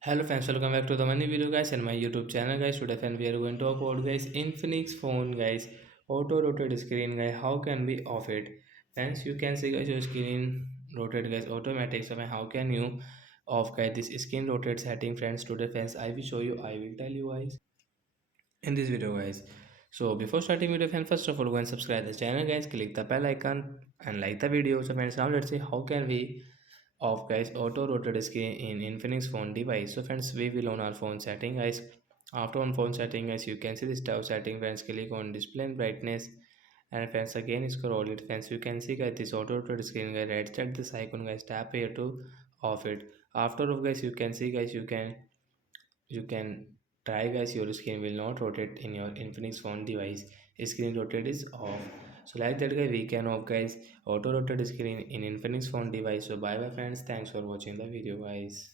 Hello friends, welcome back to the money video guys and my YouTube channel guys. Today friend we are going to talk about guys Infinix phone guys, auto rotate screen guys. How can we off it? Friends, you can see guys your screen rotate guys automatic. So how can you off guys this screen rotate setting friends? Today friends I will show you. I will tell you guys in this video guys. So before starting video friends, first of all go and subscribe the channel guys. Click the bell icon and like the video. So friends, now let's see how can we off guys auto rotate screen in Infinix phone device. So friends, we will on our phone setting guys. After on phone setting guys, you can see this tab setting friends. Click on display and brightness, and friends again scroll it friends. You can see guys this auto rotate screen guys. Right set this icon guys. Tap here to off it. After of guys, you can see guys you can try guys your screen will not rotate in your Infinix phone device. Screen rotate is off. So like that guys we can off guys auto rotate screen in Infinix phone device. So bye bye friends, thanks for watching the video guys.